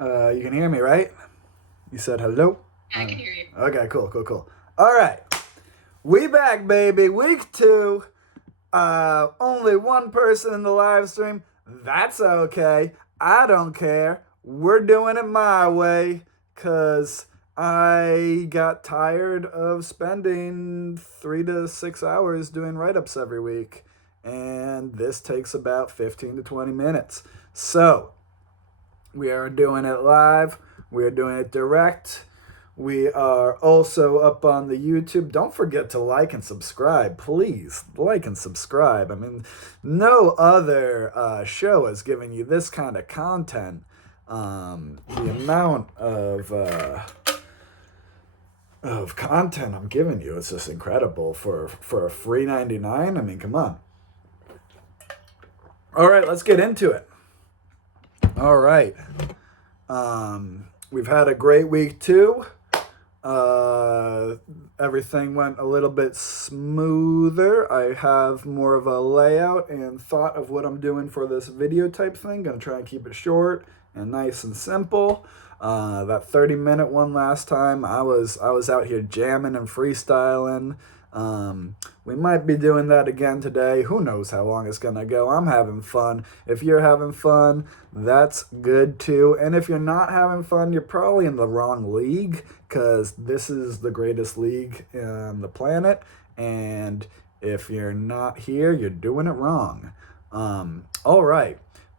You can hear me, right? You said hello? Yeah, I can hear you. Okay, cool. All right. We back, baby. Week 2. Only one person in the live stream. That's okay. I don't care. We're doing it my way because I got tired of spending 3 to 6 hours doing write ups every week. And this takes about 15 to 20 minutes. So, we are doing it live. We are doing it direct. We are also up on the YouTube. Don't forget to like and subscribe. Please like and subscribe. I mean, no other show is giving you this kind of content. The amount of content I'm giving you is just incredible for a free 99. I mean, come on. All right, let's get into it. All right. We've had a great week too. Everything went a little bit smoother. I have more of a layout and thought of what I'm doing for this video type thing. Gonna try and keep it short and nice and simple. That 30-minute one last time, I was out here jamming and freestyling. We might be doing that again today. Who knows how long it's gonna go. I'm having fun. If you're having fun, that's good too. And if you're not having fun, you're probably in the wrong league because this is the greatest league on the planet. And if you're not here, you're doing it wrong. All right.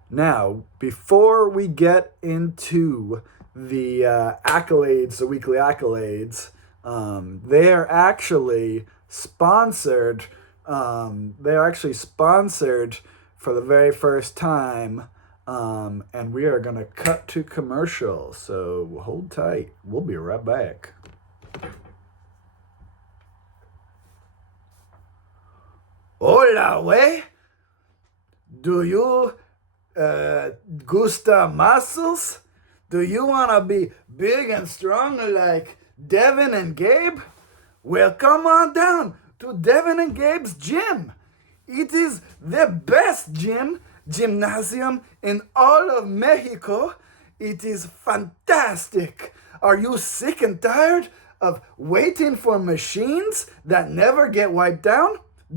Now, before we get into the accolades, the weekly accolades, they are actually sponsored. They're actually sponsored for the very first time, and we are gonna cut to commercial. So hold tight. We'll be right back. Hola, wey. Do you gusta muscles? Do you wanna be big and strong like Devin and Gabe? Well, come on down to Devin and Gabe's gym. It is the best gymnasium in all of Mexico. It is fantastic. Are you sick and tired of waiting for machines that never get wiped down?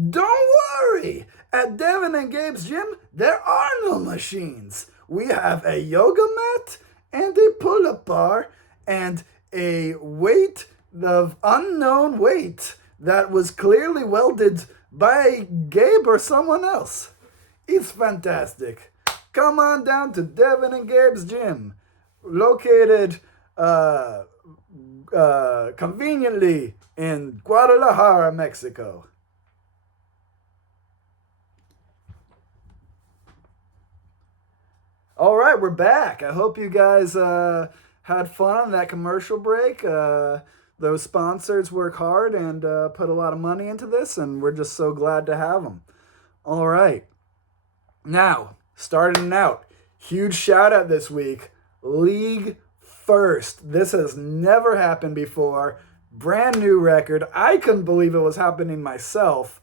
Don't worry. At Devin and Gabe's gym, there are no machines. We have a yoga mat and a pull-up bar and a weight of unknown weight that was clearly welded by Gabe or someone else. It's fantastic. Come on down to Devin and Gabe's gym, located conveniently in Guadalajara, Mexico. All right, we're back. I hope you guys had fun on that commercial break. Those sponsors work hard and put a lot of money into this, and we're just so glad to have them. All right. Now, starting out, huge shout out this week. League first. This has never happened before. Brand new record. I couldn't believe it was happening myself.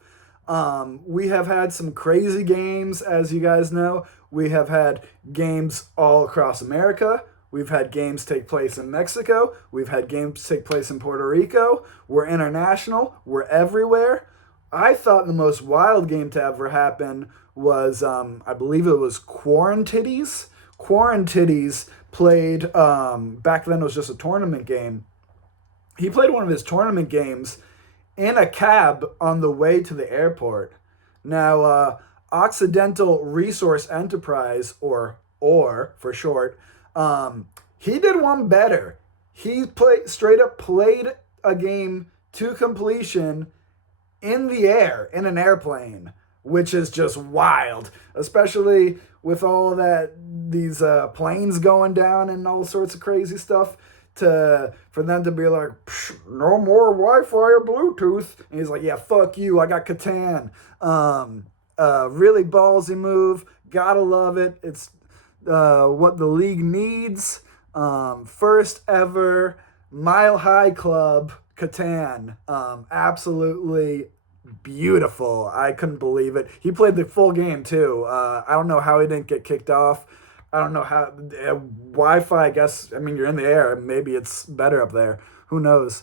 We have had some crazy games, as you guys know. We have had games all across America. We've had games take place in Mexico. We've had games take place in Puerto Rico. We're international. We're everywhere. I thought the most wild game to ever happen was, I believe it was Quarantitties. Quarantitties played, back then it was just a tournament game. He played one of his tournament games in a cab on the way to the airport. Now, Occidental Resource Enterprise, or for short, he did one better. He straight up played a game to completion in the air, in an airplane, which is just wild, especially with all that these planes going down and all sorts of crazy stuff. For them to be like, no more Wi-Fi or Bluetooth, and he's like, yeah, fuck you, I got Catan. Really ballsy move, gotta love it. It's what the league needs. First ever Mile High Club Catan. Absolutely beautiful. I couldn't believe it. He played the full game too. I don't know how he didn't get kicked off. I don't know how Wi-Fi. I guess, I mean, you're in the air. Maybe it's better up there. Who knows?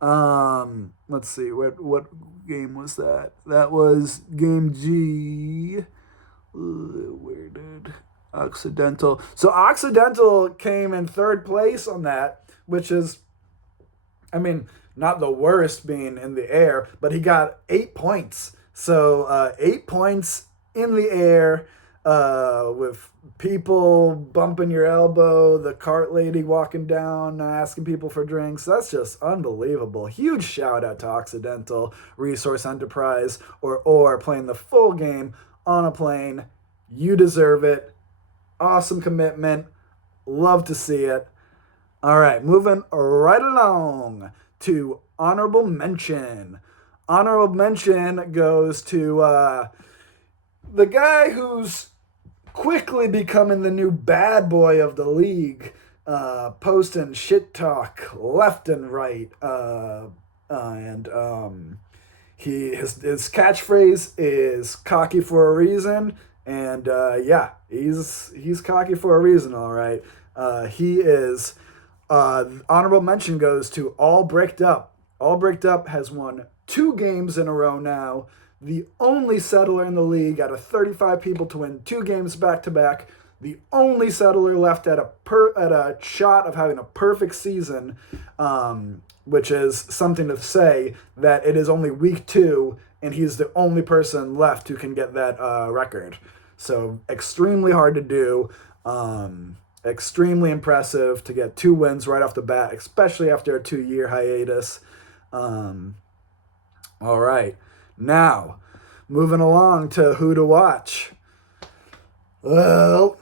Let's see. What game was that? That was game G. Where did Occidental? So Occidental came in third place on that, which is, I mean, not the worst being in the air, but he got 8 points. So 8 points in the air, with people bumping your elbow, the cart lady walking down, asking people for drinks. That's just unbelievable. Huge shout out to Occidental Resource Enterprise, or playing the full game on a plane. You deserve it. Awesome commitment. Love to see it. All right, moving right along to honorable mention. Honorable mention goes to the guy who's quickly becoming the new bad boy of the league, posting shit talk left and right, and his catchphrase is "cocky for a reason," and yeah, he's cocky for a reason, all right. He is. Honorable mention goes to All Bricked Up. All Bricked Up has won 2 games in a row now. The only settler in the league out of 35 people to win 2 games back to back. The only settler left at a shot of having a perfect season, which is something to say that it is only week 2 and he's the only person left who can get that record. So extremely hard to do. Extremely impressive to get 2 wins right off the bat, especially after a 2-year hiatus. All right. Now, moving along to who to watch. Well,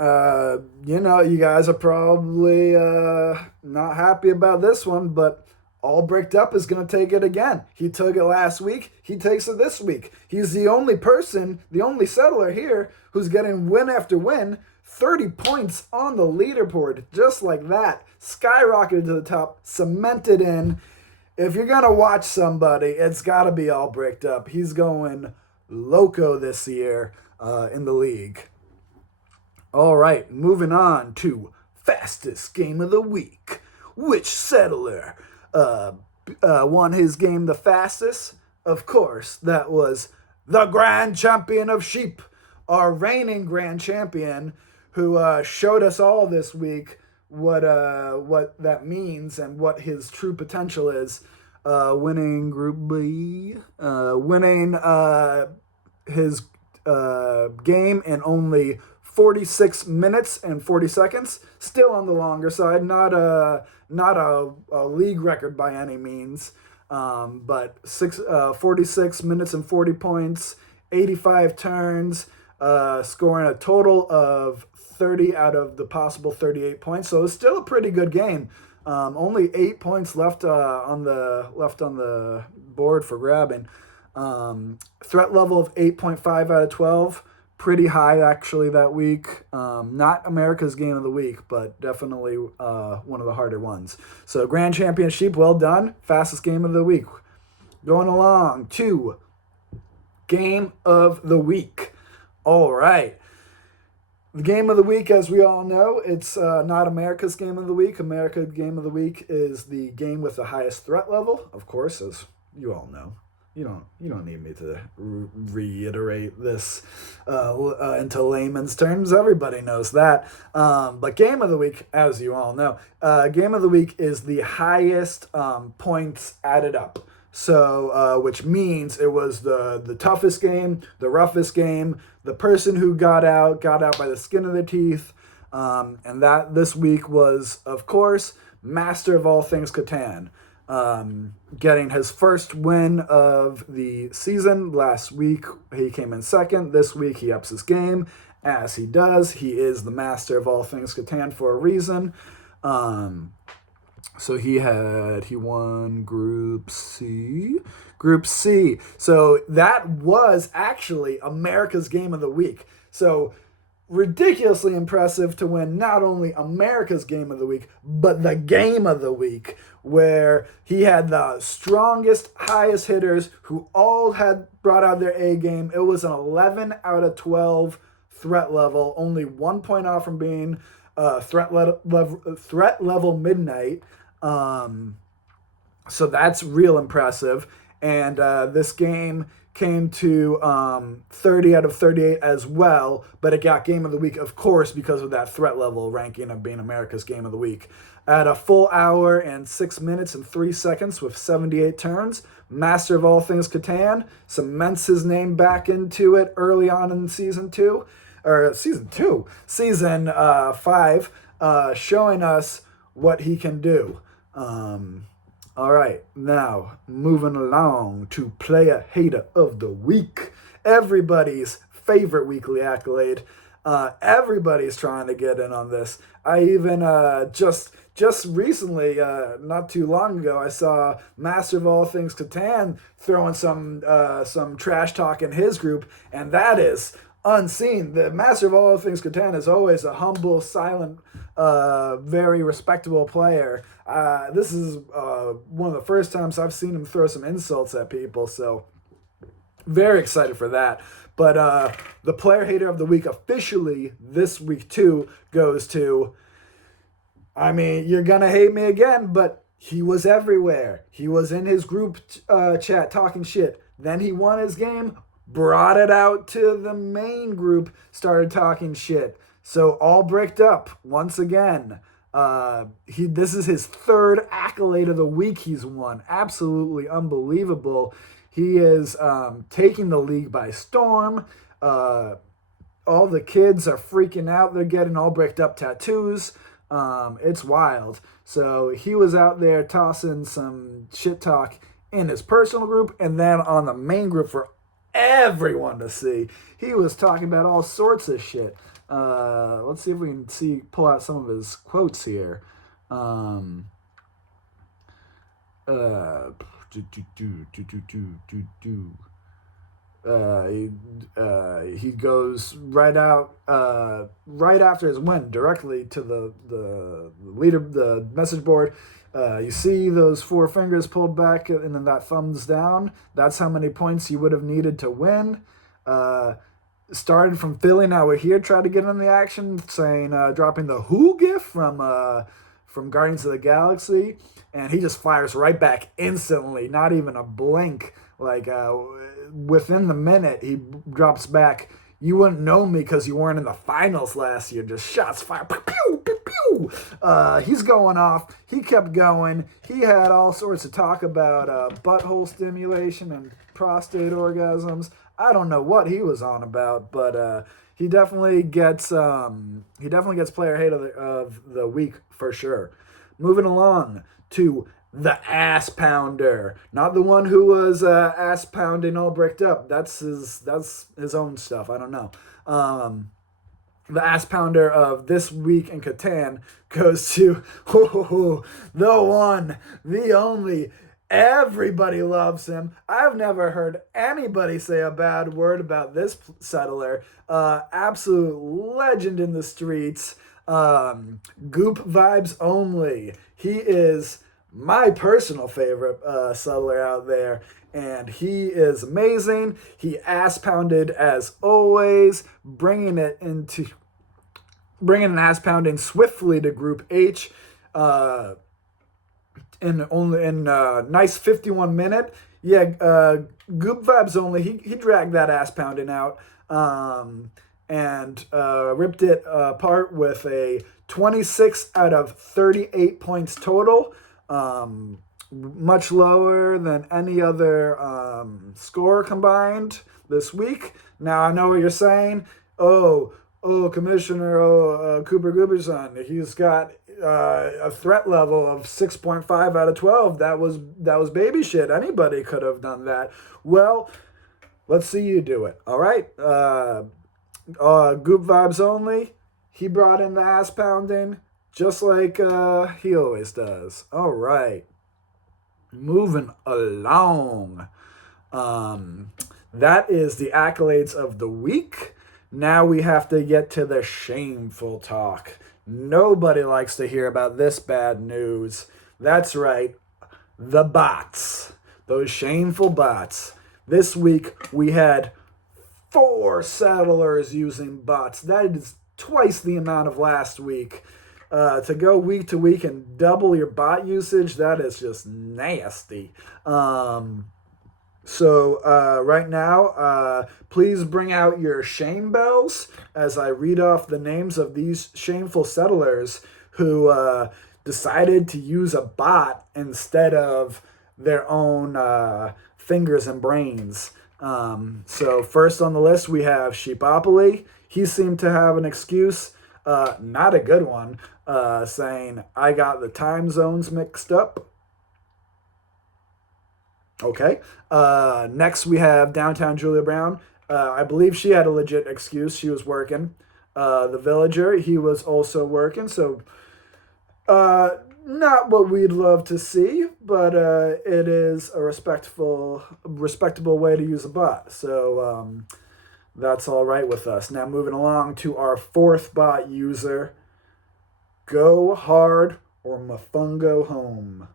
you guys are probably not happy about this one, but All Bricked Up is going to take it again. He took it last week. He takes it this week. He's the only person, the only settler here who's getting win after win. 30 points on the leaderboard, just like that. Skyrocketed to the top, cemented in. If you're going to watch somebody, it's got to be All Bricked Up. He's going loco this year in the league. All right, moving on to fastest game of the week. Which settler won his game the fastest? Of course, that was the Grand Champion of Sheep, our reigning Grand Champion, who showed us all this week what that means and what his true potential is. Winning Group B, winning his game in only 46 minutes and 40 seconds. Still on the longer side, not a league record by any means, but 46 minutes and 40 points, 85 turns, scoring a total of 30 out of the possible 38 points. So it's still a pretty good game. Only 8 points left on the board for grabbing. Threat level of 8.5 out of 12. Pretty high actually that week. Not America's game of the week, but definitely one of the harder ones. So Grand Championship, well done. Fastest game of the week. Going along to Game of the Week. All right. The game of the week, as we all know, it's not America's game of the week. America's game of the week is the game with the highest threat level, of course, as you all know. You don't need me to reiterate this into layman's terms. Everybody knows that. But game of the week, as you all know, game of the week is the highest points added up. So, which means it was the toughest game, the roughest game. The person who got out by the skin of their teeth. And that this week was, of course, Master of All Things Catan. Getting his first win of the season. Last week, he came in second. This week, he ups his game. As he does, he is the Master of All Things Catan for a reason. So he won Group C. So that was actually America's game of the week. So ridiculously impressive to win not only America's game of the week, but the game of the week, where he had the strongest, highest hitters who all had brought out their A game. It was an 11 out of 12 threat level, only 1 point off from being threat level midnight. So that's real impressive. And this game came to 30 out of 38 as well, but it got Game of the Week, of course, because of that threat level ranking of being America's Game of the Week. At a full hour and 6 minutes and 3 seconds with 78 turns, Master of All Things Catan cements his name back into it early on in season 5, showing us what he can do. All right, now moving along to Player Hater of the Week. Everybody's favorite weekly accolade. Everybody's trying to get in on this. I even just recently, not too long ago, I saw Master of All Things Catan throwing some trash talk in his group, and that is unseen. The Master of All Things Catan is always a humble, silent, very respectable player. This is one of the first times I've seen him throw some insults at people, so very excited for that. But the Player Hater of the Week officially this week too goes to, I mean, you're going to hate me again, but he was everywhere. He was in his group chat talking shit. Then he won his game, brought it out to the main group, started talking shit. So all bricked up once again. This is his third accolade of the week he's won. Absolutely unbelievable. He is taking the league by storm. All the kids are freaking out. They're getting all bricked up tattoos. It's wild. So he was out there tossing some shit talk in his personal group, and then on the main group for everyone to see. He was talking about all sorts of shit. Let's see if we can pull out some of his quotes here. He goes right after his win directly to the leader, the message board. You see those 4 fingers pulled back and then that thumbs down. That's how many points you would have needed to win. Started from Philly, now we're here. Tried to get in the action, saying dropping the Who gif from Guardians of the Galaxy, and he just fires right back instantly, not even a blink. Like within the minute, he drops back. You wouldn't know me because you weren't in the finals last year. Just shots fired. Pew, pew, pew, pew. He's going off. He kept going. He had all sorts of talk about butthole stimulation and prostate orgasms. I don't know what he was on about, but he definitely gets Player Hater of the Week for sure. Moving along to the Ass Pounder, not the one who was ass pounding all bricked up. That's his own stuff. I don't know. The Ass Pounder of this week in Catan goes to the one, the only. Everybody loves him. I've never heard anybody say a bad word about this settler. Absolute legend in the streets. Goop vibes only. He is my personal favorite settler out there, and he is amazing. He ass pounded as always, bringing an ass pounding swiftly to Group H. In nice 51 minute. Yeah, Goop vibes only. He dragged that ass pounding out and ripped it apart with a 26 out of 38 points total. Much lower than any other score combined this week. Now I know what you're saying. Oh, Commissioner Cooper Gooberson, he's got a threat level of 6.5 out of 12. That was baby shit. Anybody could have done that. Well, let's see you do it. All right. Goop vibes only. He brought in the ass pounding just like he always does. All right. Moving along. That is the accolades of the week. Now we have to get to the shameful talk. Nobody likes to hear about this bad news. That's right, the bots. Those shameful bots. This week we had 4 settlers using bots. That is twice the amount of last week. To go week to week and double your bot usage, that is just nasty. So right now, please bring out your shame bells as I read off the names of these shameful settlers who decided to use a bot instead of their own fingers and brains. So first on the list, we have Sheepopoly. He seemed to have an excuse, not a good one, saying, I got the time zones mixed up. Okay. Next, we have Downtown Julia Brown. I believe she had a legit excuse. She was working. The Villager, he was also working. So, not what we'd love to see, but it is a respectable way to use a bot. So, that's all right with us. Now, moving along to our 4th bot user, Go Hard or Mofongo Home.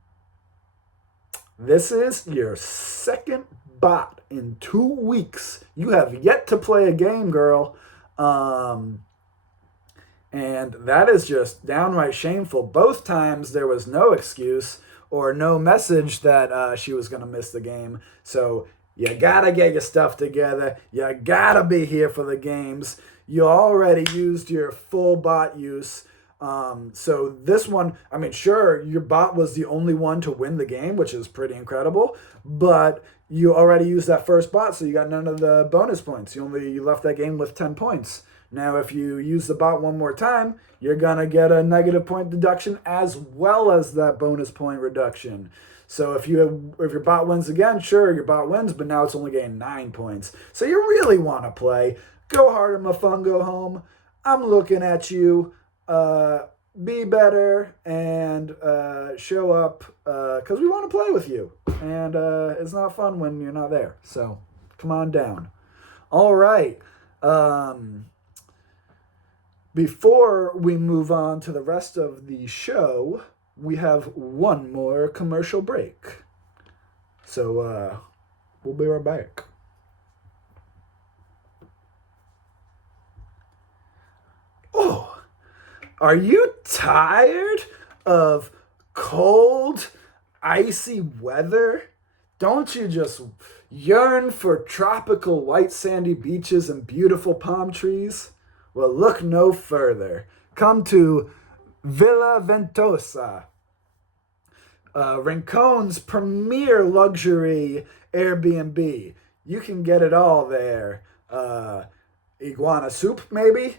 This is your 2nd bot in 2 weeks. You have yet to play a game, girl. And that is just downright shameful. Both times there was no excuse or no message that she was going to miss the game. So you got to get your stuff together. You got to be here for the games. You already used your full bot use. So this one, I mean, sure, your bot was the only one to win the game, which is pretty incredible, but you already used that first bot, so you got none of the bonus points. You left that game with 10 points. Now, if you use the bot one more time, you're gonna get a negative point deduction as well as that bonus point reduction. So if your bot wins again, sure, your bot wins, but now it's only getting 9 points. So you really want to play. Go Hard or Mofongo Home. I'm looking at you. Be better and show up because we want to play with you. And it's not fun when you're not there. So come on down. All right. Before we move on to the rest of the show, we have one more commercial break. So we'll be right back. Oh, are you tired of cold, icy weather? Don't you just yearn for tropical white sandy beaches and beautiful palm trees? Well, look no further. Come to Villa Ventosa, Rincon's premier luxury Airbnb. You can get it all there. Iguana soup, maybe.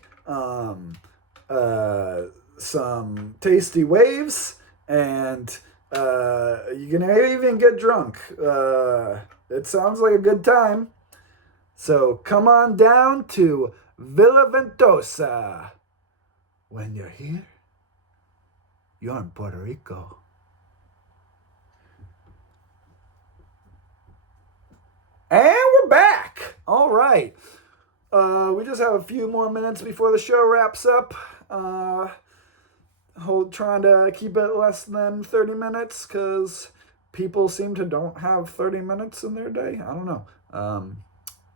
Some tasty waves, and you can even get drunk. It sounds like a good time. So come on down to Villa Ventosa. When you're here, you're in Puerto Rico. And we're back. All right. We just have a few more minutes before the show wraps up. Trying to keep it less than 30 minutes because people seem to don't have 30 minutes in their day. I don't know.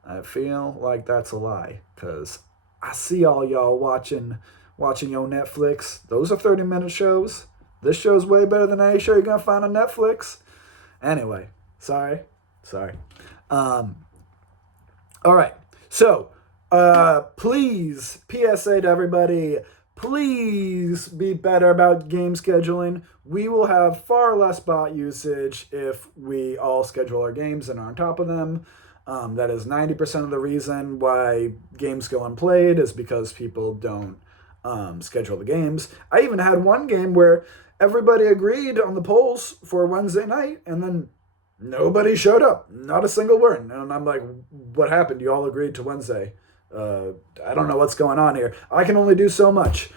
I feel like that's a lie because I see all y'all watching your Netflix. Those are 30-minute shows. This show's way better than any show you're going to find on Netflix. Anyway, sorry. All right. So, please, PSA to everybody, please be better about game scheduling. We will have far less bot usage if we all schedule our games and are on top of them. That is 90% of the reason why games go unplayed is because people don't schedule the games. I even had one game where everybody agreed on the polls for Wednesday night, and then nobody showed up. Not a single word. And I'm like, what happened? You all agreed to Wednesday. I don't know what's going on here. I can only do so much.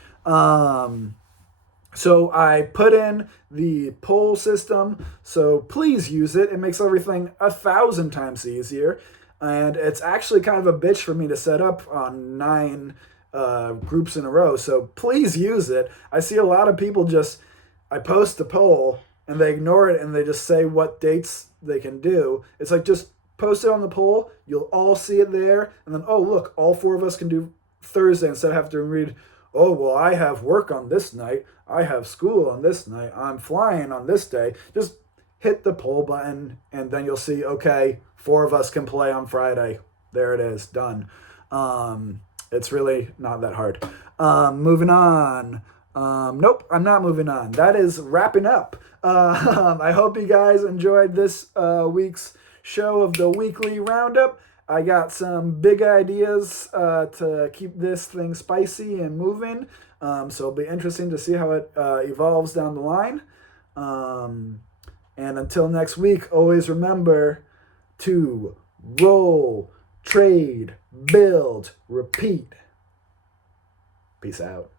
So I put in the poll system. So please use it. It makes everything 1,000 times easier. And it's actually kind of a bitch for me to set up on 9 groups in a row. So please use it. I see a lot of people I post a poll and they ignore it and they just say what dates they can do. It's like, just post it on the poll. You'll all see it there. And then, oh, look, all 4 of us can do Thursday instead of having to read, oh, well, I have work on this night. I have school on this night. I'm flying on this day. Just hit the poll button, and then you'll see, okay, 4 of us can play on Friday. There it is, done. It's really not that hard. Moving on. Nope, I'm not moving on. That is wrapping up. I hope you guys enjoyed this week's show of the weekly roundup. I got some big ideas to keep this thing spicy and moving. So it'll be interesting to see how it evolves down the line. And until next week, always remember to roll, trade, build, repeat. Peace out.